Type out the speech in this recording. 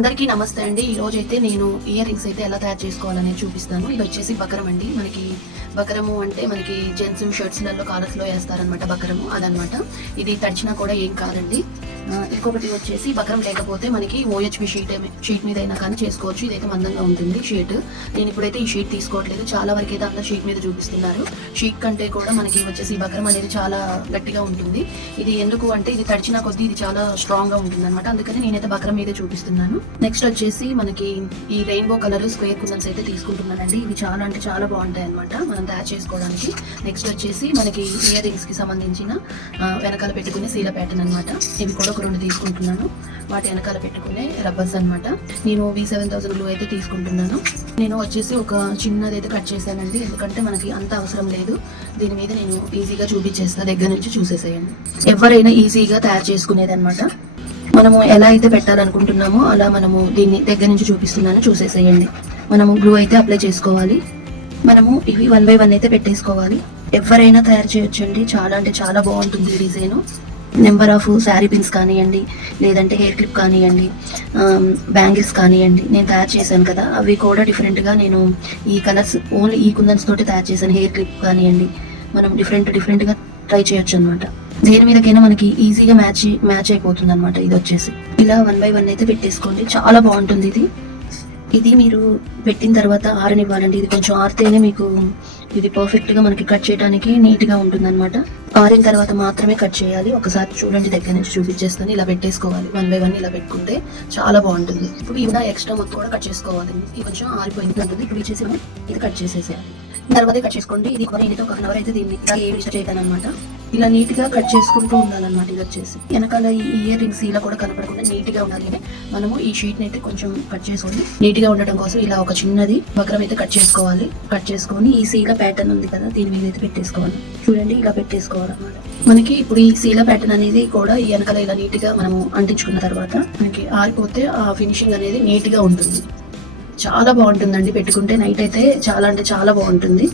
అందరికీ నమస్తే అండి. ఈ అయితే నేను ఇయర్ రింగ్స్ అయితే ఎలా తయారు చేసుకోవాలని చూపిస్తాను. ఇది వచ్చేసి బకరం అండి. మనకి బకరము అంటే మనకి జెంట్స్ షర్ట్స్లలో కాలర్స్లో వేస్తారనమాట బకరము. అదనమాట ఇది తడిచినా కూడా ఏం కాదండి. ఇంకొకటి వచ్చేసి బకరం లేకపోతే మనకి ఓహెచ్పి షీట్ షీట్ మీద అయినా కానీ చేసుకోవచ్చు. ఇదైతే మందంగా ఉంటుంది షీట్ నేను ఇప్పుడైతే ఈ షీట్ తీసుకోవట్లేదు. చాలా వరకు అయితే అందరూ షీట్ మీద చూపిస్తున్నారు. షీట్ కంటే కూడా మనకి వచ్చేసి బకరం అనేది చాలా గట్టిగా ఉంటుంది. ఇది ఎందుకు అంటే ఇది తడిచిన కొద్దీ ఇది చాలా స్ట్రాంగ్గా ఉంటుంది అనమాట అందుకని నేనైతే బకరం మీదే చూపిస్తున్నాను. నెక్స్ట్ వచ్చేసి మనకి ఈ రెయిన్బో కలర్ స్క్వేర్ కుందన్స్ అయితే తీసుకుంటున్నానండి. ఇవి చాలా అంటే చాలా బాగుంటాయి అనమాట మనం తయారు చేసుకోవడానికి. నెక్స్ట్ వచ్చేసి మనకి ఇయర్ రింగ్స్కి సంబంధించిన వెనకాల పెట్టుకునే సీల ప్యాటర్న్ అనమాట ఇవి కూడా ఒక రెండు తీసుకుంటున్నాను. వాటి వెనకాల పెట్టుకునే రబ్బర్స్ అనమాట నేను వి సెవెన్ థౌసండ్ గ్లూ అయితే తీసుకుంటున్నాను. నేను వచ్చేసి ఒక చిన్నది అయితే కట్ చేశానండి. ఎందుకంటే మనకి అంత అవసరం లేదు. దీని మీద నేను ఈజీగా చూపించేస్తా. దగ్గర నుంచి చూసేసేయండి. ఎవరైనా ఈజీగా తయారు చేసుకునేది అనమాట మనము ఎలా అయితే పెట్టాలనుకుంటున్నామో అలా మనము దీన్ని దగ్గర నుంచి చూపిస్తున్నాను చూసేసేయండి. మనము గ్లూ అయితే అప్లై చేసుకోవాలి. మనము ఇవి వన్ బై వన్ అయితే పెట్టేసుకోవాలి. ఎవరైనా తయారు చేయొచ్చండి. చాలా అంటే చాలా బాగుంటుంది ఈ design. Number of sari pins కానివ్వండి లేదంటే హెయిర్ క్లిప్ కానివ్వండి బ్యాంగిల్స్ కానివ్వండి నేను తయారు చేశాను కదా. అవి కూడా డిఫరెంట్గా నేను ఈ కలర్స్ ఓన్లీ ఈ కుందన్స్ తోటి తయారు చేశాను హెయిర్ క్లిప్ కానివ్వండి. మనం డిఫరెంట్ డిఫరెంట్గా ట్రై చేయొచ్చు అనమాట దేని మీదకైనా మనకి ఈజీగా మ్యాచ్ మ్యాచ్ అయిపోతుంది అనమాట ఇది వచ్చేసి. ఇలా వన్ బై వన్ అయితే పెట్టేసుకోండి. చాలా బాగుంటుంది ఇది. ఇది మీరు పెట్టిన తర్వాత ఆరనివ్వాలండి. ఇది కొంచెం ఆరితేనే మీకు ఇది పర్ఫెక్ట్గా మనకి కట్ చేయడానికి నీట్గా ఉంటుంది అనమాట ఆరిన తర్వాత మాత్రమే కట్ చేయాలి. ఒకసారి చూడండి దగ్గర నుంచి చూపించేస్తాను. ఇలా పెట్టేసుకోవాలి. వన్ బై వన్ ఇలా పెట్టుకుంటే చాలా బాగుంటుంది. ఇప్పుడు ఇలా ఎక్స్ట్రా మొత్తం కూడా కట్ చేసుకోవాలి ఇది కొంచెం ఆరిపోయింది. ఉంటుంది ఇప్పుడు ఇచ్చేసి ఇది కట్ చేసేసేయాలి తర్వాత కట్ చేసుకోండి. ఇది ఒక నేను ఒక అవర్ అయితే దీన్ని ఇలా ఏ విషయం చేయను అనమాట ఇలా నీట్గా కట్ చేసుకుంటూ ఉండాలన్నమాట ఇది వచ్చేసి వెనకాల ఈ ఇయర్ రింగ్స్ ఇలా కూడా కనపడకుండా నీట్గా ఉండాలి. మనము ఈ షీట్ని అయితే కొంచెం కట్ చేసుకొని నీట్గా ఉండటం కోసం ఇలా ఒక చిన్నది వక్రం అయితే కట్ చేసుకోవాలి. కట్ చేసుకొని ఈ సీల ప్యాటర్న్ ఉంది కదా దీని మీద అయితే పెట్టేసుకోవాలి. చూడండి ఇలా పెట్టేసుకోవాలన్నమాట. మనకి ఇప్పుడు ఈ సీల ప్యాటర్న్ అనేది కూడా ఈ వెనకాల ఇలా నీట్గా మనము అంటించుకున్న తర్వాత మనకి ఆరిపోతే ఆ ఫినిషింగ్ అనేది నీట్గా ఉంటుంది. చాలా బాగుంటుందండి. పెట్టుకుంటే నైట్ అయితే చాలా అంటే చాలా బాగుంటుంది.